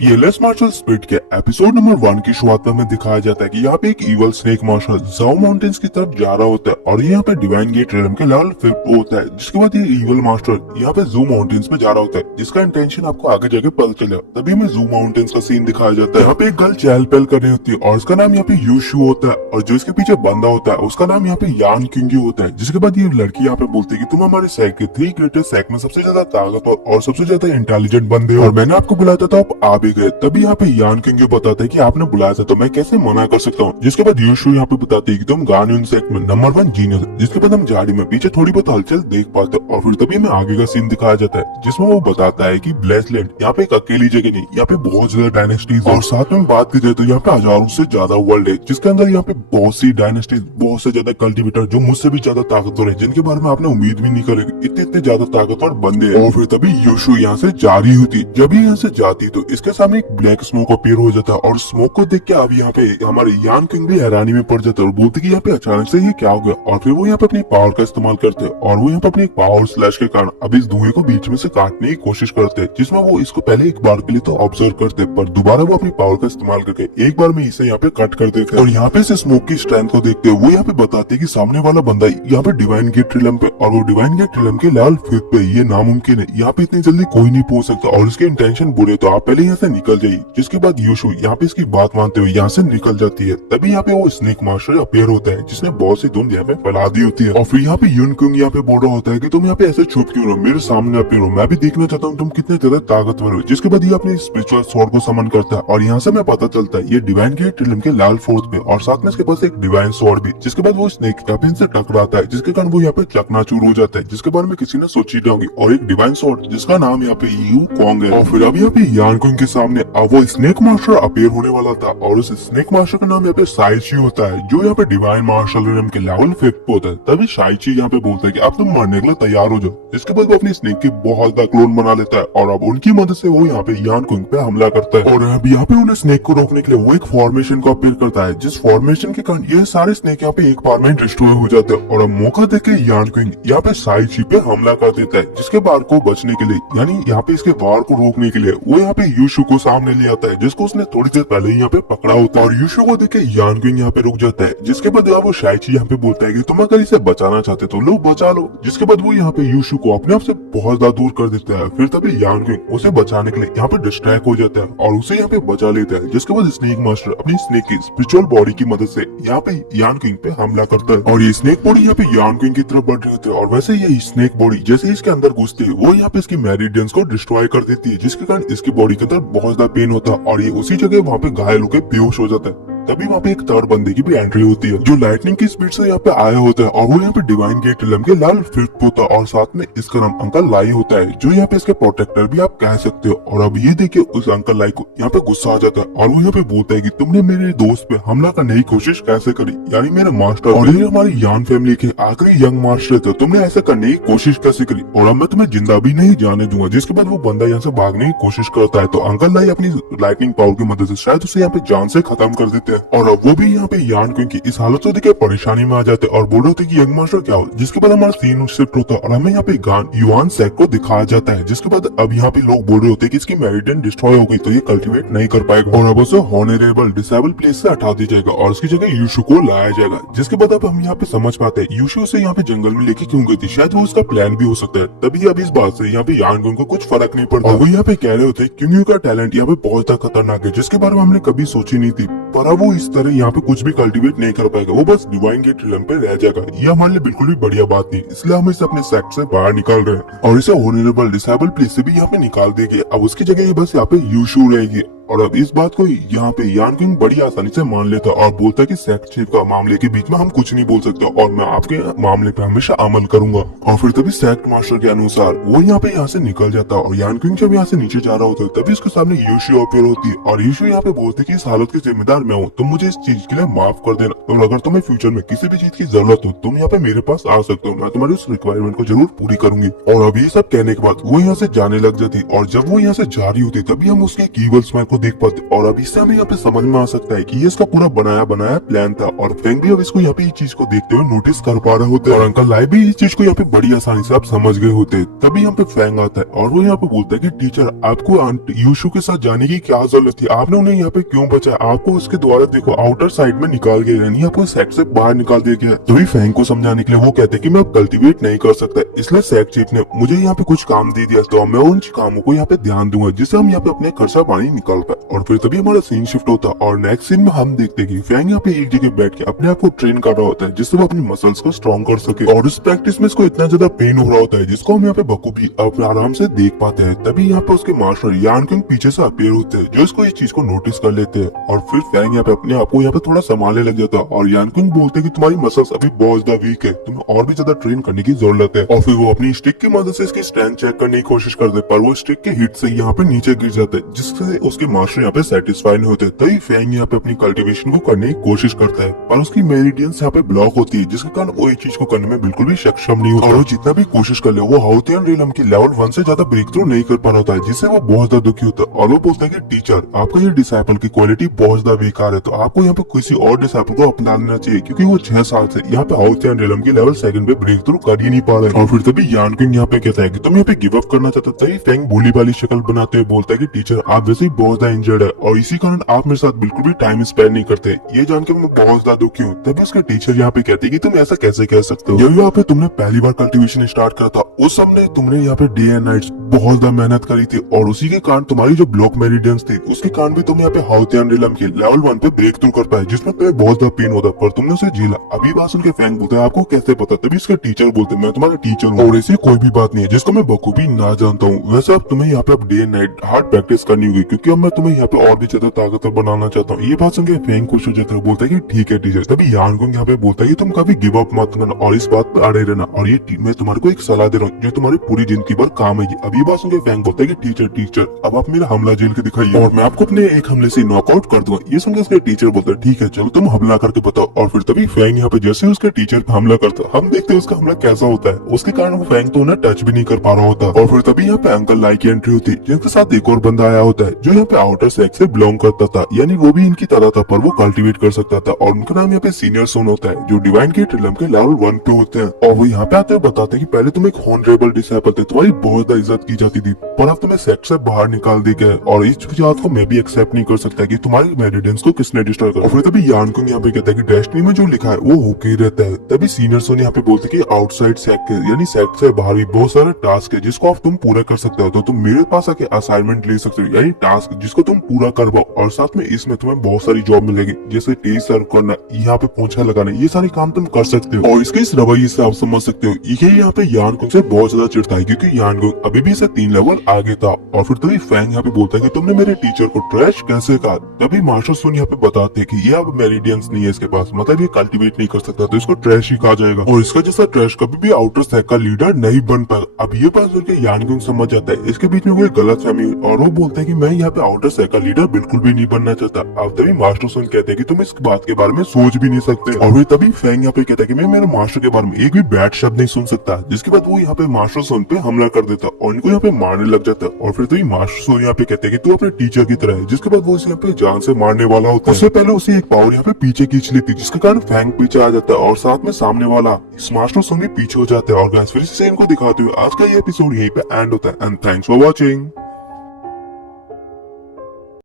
PLS martial spirit के episode number 1 की शुरुआत में हमें दिखाया जाता है कि यहाँ पे एक इवल स्नेक मार्शल जाओ माउंटेन्स की तरफ जा रहा होता है और यहाँ पे डिवाइन गेट रेलम के लेवल 5 होता है, जिसके बाद ये इवल मार्शल यहाँ पे जू माउंटेन्स में जा रहा होता है, जिसका इंटेंशन आपको आगे जाके पता चलेगा। तभी हमें जू माउंटेन्स का सीन दिखाया जाता है। यहाँ पे एक गर्ल चहल पहल कर रही होती है और उसका नाम यहाँ पे यूशु होता है और जो इसके पीछे बंदा होता है उसका नाम यहाँ पे यान किंगी होता है। जिसके बाद ये लड़की यहाँ पे बोलती है कि तुम हमारे सेक के 3 ग्रेटेस्ट सेक में सबसे ज्यादा ताकतवर और सबसे ज्यादा इंटेलिजेंट बंदे हो और मैंने आपको बुलाया था तो आप आ भी गए। तभी यहाँ पे यान किंग बताता है कि आपने बुलाया था तो मैं कैसे मना कर सकता हूँ। जिसके बाद यूशु यहाँ पे बताते हैं कि तुम गार्नियन सेक्ट में नंबर 1 जीनियस है। जिसके बाद हम झाड़ी में पीछे थोड़ी बहुत हलचल देख पाते हैं और फिर तभी हमें आगे का सीन दिखाया जाता है जिसमें वो बताता है कि ब्लेसलैंड यहाँ पे एक अकेली जगह नहीं, यहाँ पे बहुत ज्यादा डायनेस्टीज और साथ में बात की जाए तो यहाँ पे हजारों से ज्यादा वर्ल्ड है, जिसके अंदर यहाँ पे बहुत सी डायनेस्टीज, बहुत से ज्यादा कल्टिवेटर जो मुझसे भी ज्यादा ताकतवर है, जिनके बारे में आपने उम्मीद भी नहीं करेगी, इतने ज्यादा ताकतवर बंदे हैं। और फिर तभी यूशु यहाँ से जा रही होती, जब यहाँ से जाती तो इसके सामने एक ब्लैक स्मोक अपीयर हो जाता है और स्मोक को देख के अब यहाँ पे हमारे यान किंग भी हैरानी में पड़ जाता है और बोलते कि यहाँ पे अचानक से ये क्या हो गया। और फिर वो यहाँ पे अपनी पावर का इस्तेमाल करते हैं और वो यहाँ पे अपनी पावर स्लैश के कारण अब इस धुएं को बीच में से काटने की कोशिश करते हैं, जिसमें वो इसको पहले एक बार के लिए तो ऑब्जर्व करते हैं पर दोबारा वो अपनी पावर का इस्तेमाल करके एक बार में इसे यहाँ पे कट कर देते हैं। और यहाँ पे इस स्मोक की स्ट्रेंथ को देखते हुए वो यहाँ पे बताते हैं कि सामने वाला बंदा यहाँ पे डिवाइन गेट रिलम पे और वो डिवाइन गेट रिलम के लेवल 5 पे, ये नामुमकिन है, यहाँ पे इतनी जल्दी कोई नहीं पहुंच सकता और इसके इंटेंशन बुरे तो आप पहले यहाँ से निकल जाइए। जिसके बाद यूशु यहाँ पे इसकी बात मानते हुए यहाँ से निकल जाती है। तभी यहाँ पे वो स्नेक मार्शल अपीयर होता है जिसने बहुत सी धुंध यहाँ पे फैला दी होती है और फिर यहाँ पे यून किंग यहाँ पे बोल रहा होता है कि तुम यहाँ पे ऐसे छुप क्यों रहो, मेरे सामने अपीयर हो, मैं भी देखना चाहता हूँ तुम कितने ज्यादा ताकतवर हो। जिसके बाद ये अपने स्पिरिचुअल स्वॉर्ड को समन करता है और यहाँ से हमें पता चलता है ये डिवाइन गेट रिलम के लेवल 4 पे और साथ में इसके पास एक डिवाइन स्वॉर्ड भी। जिसके बाद वो स्नेक कैपिन से टकराता है जिसके कारण वो यहाँ पे चकनाचूर हो जाता है, जिसके बारे में किसी ने सोची नहीं होगी, और एक डिवाइन स्वॉर्ड जिसका नाम यहाँ पे यू कॉन्ग है। और फिर अब यहाँ पे यान किंग के सामने अब वो स्नेक मार्शल अपीयर होने वाला था और उस स्नेक मार्शल का नाम यहाँ पे साइची होता है जो यहाँ पे डिवाइन मार्शल रिलम के लेवल 5 पे होता है। तभी साइची यहाँ पे बोलता है कि अब तुम मरने के लिए तैयार हो जाओ। इसके बाद वो अपनी स्नेक की बहुत ज्यादा क्लोन बना लेता है और अब उनकी मदद से वो यहाँ पे यान किंग पे हमला करता है और अब यहाँ पे उन्हें स्नेक को रोकने के लिए वो एक फॉर्मेशन को अपीयर करता है, जिस फॉर्मेशन के कारण ये सारे स्नेक यहाँ पे एक बार में डिस्ट्रॉय हो जाते हैं। और अब मौका देके यान किंग यहाँ पे साइची पे हमला कर देता है, जिसके बार को बचने के लिए यानी यहाँ पे इसके वार को रोकने के लिए वो यहाँ पे यूशु को सामने ले आता है जिसको उसने थोड़ी देर पहले यहाँ पे पकड़ा होता है। और यूशु को देख के यान किंग यहाँ पे रुक जाता है, जिसके बाद वो शाइची यहाँ पे बोलता है कि तुम अगर इसे बचाना चाहते तो लो बचा लो। जिसके बाद वो यहाँ पे यूशु को अपने आप से बहुत ज्यादा दूर कर देता है। फिर तभी यान किंग उसे बचाने के लिए यहाँ पे डिस्ट्रैक्ट हो जाता है और उसे यहाँ पे बचा लेता है। जिसके बाद स्नेक मास्टर अपनी स्नेक की स्पिरिचुअल बॉडी की मदद से यहाँ पे यान किंग पे हमला करता है और ये स्नेक बॉडी यहाँ पे यान किंग की तरफ बढ़ रही होती है और वैसे ये स्नेक बॉडी जैसे ही इसके अंदर घुसती है वो यहाँ पे इसकी मेरिडियंस को डिस्ट्रॉय कर देती है, जिसके कारण इसकी बॉडी के अंदर बहुत ज्यादा पेन होता है और ये उसी जगह वहाँ पे घायल होकर बेहोश हो जाता है। तभी वहाँ पे एक थर्ड बंदे की भी एंट्री होती है जो लाइटनिंग की स्पीड से यहाँ पे आया होता है और वो यहाँ पे डिवाइन गेट रिलम के लेवल 5 होता है और साथ में इसका नाम अंकल लाई होता है जो यहाँ पे इसके प्रोटेक्टर भी आप कह सकते हो। और अब ये देखिए उस अंकल लाई को यहाँ पे गुस्सा आ जाता है और वो यहाँ पे बोलता है कि तुमने मेरे दोस्त पे हमला करने की कोशिश कैसे करी, यानी मेरे मास्टर और ये हमारी यान फैमिली के आखिरी यंग मास्टर थे, तुमने ऐसा करने की कोशिश कैसे करी और अब मैं तुम्हें जिंदा भी नहीं जाने दूंगा। जिसके बाद वो बंदा यहाँ से भागने की कोशिश करता है तो अंकल लाई अपनी लाइटनिंग पावर की मदद से शायद उसे यहाँ पे जान से खत्म कर देते हैं और अब वो भी यहाँ पे यान किंग की इस हालत को देखे परेशानी में आ जाते और बोल रहे होते कि यंग मास्टर क्या हो। जिसके बाद हमारा सीन शिफ्ट होता है और हमें यहाँ पे गान युआन सेक को दिखाया जाता है। जिसके बाद अब यहाँ पे लोग बोल रहे होते हैं कि इसकी मेरिडियन डिस्ट्रॉय हो गई तो ये कल्टिवेट नहीं कर पाएगा और अब उसे हॉनरेबल डिसेबल प्लेस से हटा दिया जाएगा और उसकी जगह यूशु को लाया जाएगा। जिसके बाद अब हम यहाँ पे समझ पाते हैं यूशु से यहाँ पे जंगल में लेके क्यों गई थी, शायद वो उसका प्लान भी हो सकता है। तभी अब इस बात से यहाँ पे यान किंग को कुछ फर्क नहीं पड़ता और वो यहाँ पे कह रहे होते क्योंकि उसका टैलेंट यहाँ पे बहुत ज्यादा खतरनाक है जिसके बारे में हमने कभी सोची नहीं थी, पर अब वो इस तरह यहाँ पे कुछ भी कल्टिवेट नहीं कर पाएगा, वो बस डिवाइन गेट रिलम पे रह जाएगा। ये हमारे लिए बिल्कुल भी बढ़िया बात नहीं, इसलिए हम इसे अपने सेक्ट से बाहर निकाल रहे हैं और इसे ऑनरेबल डिसेबल प्लेस से भी यहाँ पे निकाल देंगे। अब उसकी जगह ये बस यहाँ पे यूशु रहेगी और अब इस बात को यहाँ पे यान किंग बड़ी आसानी से मान लेता और बोलता कि सेक्ट चीफ का मामले के बीच में हम कुछ नहीं बोल सकते और मैं आपके मामले पे हमेशा अमल करूंगा। और फिर तभी सेक्ट मास्टर के अनुसार वो यहाँ से निकल जाता और यान किंग जब यहाँ से नीचे जा रहा होता है तभी उसके सामने यूशु अपीयर होती है और यूशु यहाँ पे बोलते कि इस हालत की जिम्मेदार मैं हूँ, तुम मुझे इस चीज के लिए माफ कर देना और अगर तुम्हें फ्यूचर में किसी भी चीज की जरूरत हो तुम यहाँ पे मेरे पास आ सकते हो, मैं तुम्हारी उस रिक्वायरमेंट को जरूर पूरी करूंगी। और अब ये सब कहने के बाद वो यहाँ से जाने लग जाती और जब वो यहाँ से जा रही होती तभी हम उसके ईवल स्माइल को देख पाते और अब इससे हमें यहाँ पे समझ में आ सकता है कि ये इसका पूरा बनाया बनाया प्लान था और फेंग भी अब इसको यहाँ पे इस चीज को देखते हुए नोटिस कर पा रहे होते हैं और अंकल लाई भी इस चीज को यहाँ पे बड़ी आसानी से आप समझ गए होते हैं। तभी यहाँ पे फेंग आता है और वो यहाँ पे बोलता है कि टीचर आपको आंट यूशु के साथ जाने की क्या जरूरत थी, आपने उन्हें यहाँ पे क्यों बचाया, आपको उसके द्वारा देखो आउटर साइड में निकाल गया यानी आपको सेट से बाहर निकाल दिया गया। तभी फेंग को समझाने के लिए वो कहते हैं कि मैं अब कल्टीवेट नहीं कर सकता, इसलिए सेट चीफ ने मुझे यहाँ पे कुछ काम दे दिया तो मैं उन कामों को यहाँ पे ध्यान दूंगा जिससे हम यहाँ पे अपने खर्चा पानी निकाल पाए। और फिर तभी हमारा सीन शिफ्ट होता है और नेक्स्ट सीन में हम देखते हैं कि फेंग यहाँ पे एक जगह बैठ के अपने आप को ट्रेन कर रहा होता है जिससे वो अपनी मसल्स को स्ट्रॉन्ग कर सके और इस प्रैक्टिस में इसको इतना ज्यादा पेन हो रहा होता है जिसको हम यहाँ पे बखूबी अपने आराम से देख पाते हैं। तभी यहाँ पे उसके मास्टर यान किंग पीछे से अपीयर होते हैं जो इसको इस चीज को नोटिस कर लेते हैं और फिर फेंग यहाँ पे अपने आप को यहाँ पे थोड़ा संभालने लग जाता है और यान किंग बोलते हैं कि तुम्हारी मसल्स अभी बहुत ज्यादा वीक है, तुम्हें और भी ज्यादा ट्रेन करने की जरूरत है। और फिर वो अपनी स्टिक की मदद से इसकी स्ट्रेंथ चेक करने की कोशिश करते पर वो स्टिक के हिट से यहाँ पे नीचे गिर जाता है जिससे उसके मास्टर यहाँ पे सेटिस्फाई नहीं होते। तभी फेंग यहाँ पे अपनी कल्टीवेशन को करने की कोशिश करता है पर उसकी मेरिडियंस यहाँ पे ब्लॉक होती है जिसके कारण वो एक चीज को करने में बिल्कुल भी सक्षम नहीं होता और वो जितना भी कोशिश कर ले वो हाउतियन रियलम की लेवल 1 से ज्यादा ब्रेक थ्रू नहीं कर पा रहा होता है जिससे वो बहुत ज्यादा दुखी होता है और वो बोलता है कि टीचर आपका ये डिसाइपल की क्वालिटी बहुत ज्यादा बेकार है तो आपको यहाँ पे किसी और डिसाइपल को अपना लेना चाहिए क्योंकि वो 6 साल से यहाँ पे हाउतियन रियलम की लेवल 2 पे ब्रेक थ्रू कर ही नहीं पा रहे। और फिर तभी यान किंग यहाँ पे कहता है कि तुम यहाँ पे गिव अप करना चाहते हो। तभी फेंग भोली वाली शक्ल बनाते हुए बोलता है कि टीचर आप वैसे ही बहुत ज्यादा इंजर्ड है और इसी कारण आप मेरे साथ बिल्कुल भी टाइम स्पेंड नहीं करते, ये जानकर मैं बहुत ज्यादा दुखी हूँ। तभी उसके टीचर यहाँ पे कहते हैं कि तुम ऐसा कैसे कह सकते हो, जब यहाँ पे तुमने पहली बार कल्टीवेशन स्टार्ट करा था उस समय तुमने यहाँ पे डे एंड नाइट्स बहुत ज्यादा मेहनत करी थी और उसी के कारण तुम्हारी जो ब्लॉक मेरिडियंस थी उसके कारण भी तुम यहाँ पे हाउतियन रियलम के लेवल 1 पे ब्रेक थ्रू कर पाए जिसमें तुम्हें बहुत ज्यादा पेन होता पर तुमने उसे झेला। अभी बात सुन के फेंग बोलते हैं आपको कैसे पता। तभी इसके टीचर बोलते मैं तुम्हारा टीचर हूँ और ऐसी कोई भी बात नहीं है जिसको मैं बखूबी ना जानता हूँ। वैसे अब तुम्हें यहाँ पे अब day and night hard practice करनी होगी क्योंकि अब मैं तुम्हें यहाँ पे और भी ज्यादा ताकतवर बनाना चाहता हूँ। ये बात सुन के फेंग खुश हो जाता है, बोलता है कि ठीक है टीचर। तभी यान को यहाँ पे बोलता है कि तुम कभी गिव अप मत करना और इस बात पे अड़े रहना और ये मैं तुम्हारे को एक सलाह दे रहा हूँ जो तुम्हारी पूरी जिंदगी भर काम आएगी। अभी बात सुन के फेंग बोलता है कि टीचर अब आप मेरा हमला झेल के दिखाइए और मैं आपको अपने एक हमले से नॉकआउट कर दूंगा। ये सुन के उसके टीचर बोलता है ठीक है चलो तुम हमला करके बताओ। और फिर तभी फेंग यहाँ पे जैसे उसके टीचर पे हमला करता हम देखते हैं उसका हमला कैसा होता है। उसके कारण वो फेंग तो उन्हें टच भी नहीं कर पा रहा होता और फिर तभी यहाँ पे अंकल लाई की एंट्री होती है जिनके साथ एक और बंदा आया होता है जो यहाँ पे आउटर सेक्स से बिलोंग करता था यानी वो भी इनकी तरह था पर वो कल्टीवेट कर सकता था और उनका नाम यहाँ पे सीनियर सोन होता है जो डिवाइन गेट रियलम के लेवल 1 पे होते हैं। और वो यहाँ पे आते हैं बताते हैं कि पहले तुम एक हॉनरेबल डिसाइपल थे, तुम्हारी बहुत ज्यादा इज्जत की जाती थी पर अब तुम्हें सेक्स से बाहर निकाल दिया गया और इस बात को मैं भी एक्सेप्ट नहीं कर सकता कि तुम्हारी मेरिडियंस को किसने डिस्ट्रॉय किया। और फिर तभी यान को यहाँ पे कहता है कि डेस्टिनी में जो लिखा है वो होके ही रहता है। तभी सीनियर सोन यहाँ पे बोलते हैं कि आउटसाइड सेक्स यानी सेक्स से बाहर भी बहुत सारे टास्क है जिसको आप तुम पूरा कर सकते हो तो तुम मेरे पास आके असाइनमेंट ले सकते हो यानी टास्क जिसको तुम पूरा कर पाओ और साथ में इसमें तुम्हें बहुत सारी जॉब मिलेगी जैसे टेस्ट सर्व करना, यहाँ पे पोंछा लगाना, ये सारे काम तुम कर सकते हो। और इसके इस रवैये से आप समझ सकते हो ये यहाँ पे यान कुंग से बहुत ज्यादा चिढ़ता है क्योंकि यान कुंग अभी भी इसे 3 लेवल आगे था। और फिर तभी फैंग यहाँ पे बोलता है कि तुमने मेरे टीचर को ट्रैश कैसे कहा। तभी मास्टर सुन यहाँ पे बताते हैं कि ये अब मेरिडियंस नहीं है इसके पास, मतलब ये कल्टीवेट नहीं कर सकता तो इसको ट्रैश ही कहा जाएगा और इसका जैसा ट्रैश कभी भी आउटर सेक का लीडर नहीं बन पाएगा। अब ये बात सुन के यान कुंग समझ जाता है इसके बीच में कोई गलत फहमी और वो बोलता है कि मैं यहाँ पे आउटर सेक का लीडर बिल्कुल भी नहीं बनना चाहता। अब तभी मास्टर सुन कहते हैं कि तुम इस बात के बारे में सोच भी नहीं सकते। और फिर तभी फैंग यहाँ पे कहता है कि मैं मेरे मास्टर के बारे में एक भी बैड शब्द नहीं सुन सकता, जिसके बाद वो यहाँ पे मास्टर सोन पे हमला कर देता और इनको यहाँ पे मारने लग जाता। और फिर तभी मास्टर सोन यहाँ पे कहते हैं कि तू अपने टीचर की तरह है, जिसके बाद वो इसे यहाँ पे जान से मारने वाला होता है। उससे पहले उसे एक पावर यहाँ पे पीछे खींच लेती जिसके कारण फैंग पीछे आ जाता है और साथ में सामने वाला इस मास्टर सोन भी पीछे हो जाता है। और गाइस फिर से इनको दिखाते हुए आज का ये एपिसोड यहीं पे एंड होता है एंड थैंक्स फॉर वॉचिंग।